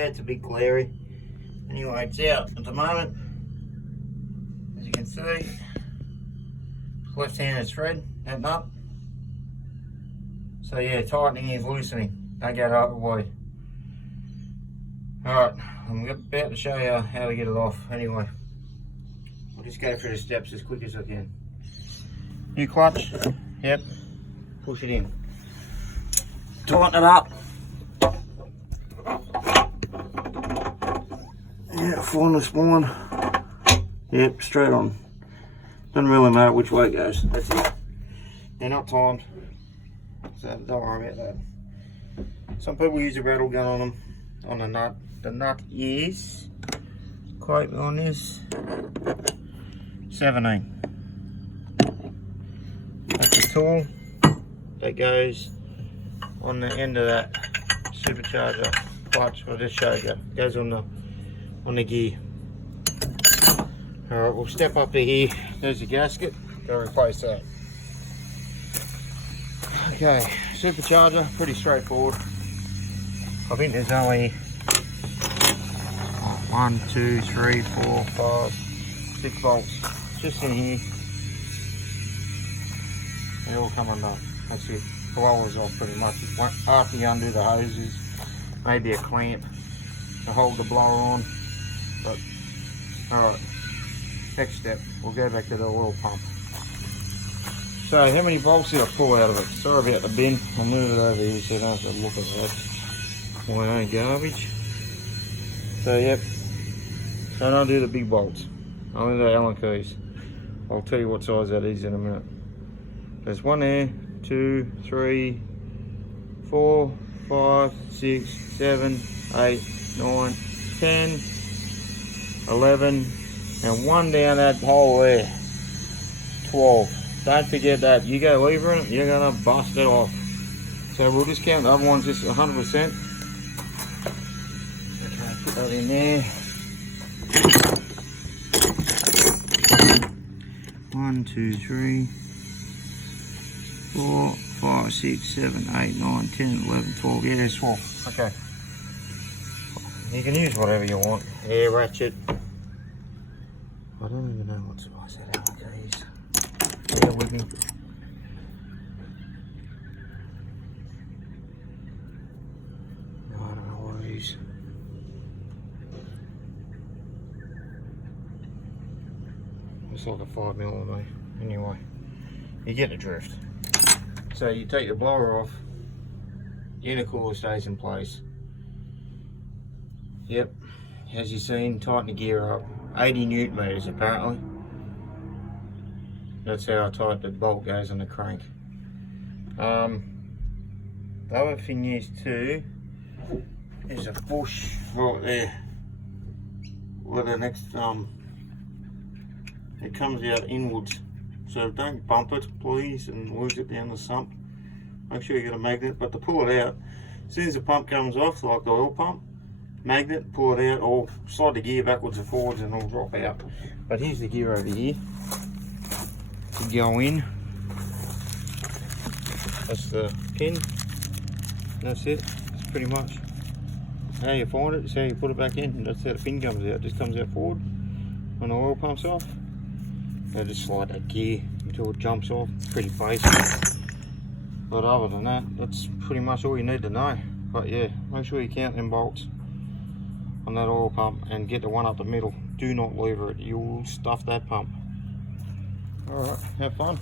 Yeah, it's a bit glary. Anyway, it's out at the moment. As you can see, left-handed thread, that nut. So yeah, tightening is loosening. Don't get overweight. Alright, I'm about to show you how to get it off. Anyway, I'll just go through the steps as quick as I can. New clutch, yep, push it in. Tighten it up. Yeah, find the spine. Yep, straight on. Doesn't really matter which way it goes. That's it. They're not timed, so don't worry about that. Some people use a rattle gun on them, on the nut. The nut is, quote me on this, 17. That's the tool that goes on the end of that supercharger clutch. I'll just show you. It goes on the gear. Alright, we'll step up to here. There's the gasket. Go replace that. Okay, supercharger, pretty straightforward. I think there's only 1, 2, 3, 4, 5, 6 bolts just in here. They all come undone. That's it. Blowers off pretty much. After you undo the hoses, maybe a clamp to hold the blower on. But alright, next step, we'll go back to the oil pump. So how many bolts did I pull out of it? Sorry about the bin. I'll move it over here so I don't have to look at that. My own garbage. So yep. So I don't do the big bolts. Only the Allen keys. I'll tell you what size that is in a minute. There's one there, 2, 3, 4, 5, 6, 7, 8, 9, 10, 11, and one down that hole there. 12. Don't forget that. You go levering it, you're gonna bust it off. So we'll just count the other ones just 100%. Okay, put that in there. 1, 2, 3, 4, 5, 6, 7, 8, 9, 10, 11, 12. Yeah, there's 12. Okay. You can use whatever you want. Air ratchet. I don't even know what size that Allen is. Bear with me. No, I don't know what it is. It's like a 5mm on me. Anyway, you get the drift. So you take the blower off, intercooler stays in place. Yep, as you've seen, tighten the gear up. 80 newton meters apparently. That's how tight the bolt goes on the crank. The other thing is too, there's a bush right there where the next it comes out inwards. So don't bump it please and lose it down the sump. Make sure you get a magnet, but to pull it out, as soon as the pump comes off, like the oil pump, magnet, pull it out, or slide the gear backwards and forwards and it'll drop out. But here's the gear over here. To go in. That's the pin. That's it. That's pretty much how you find it. It's how you put it back in. That's how the pin comes out. It just comes out forward when the oil pump's off. So just slide that gear until it jumps off. Pretty basic. But other than that, that's pretty much all you need to know. But yeah, make sure you count them bolts on that oil pump and get the one up the middle. Do not lever it. You'll stuff that pump. Alright, have fun.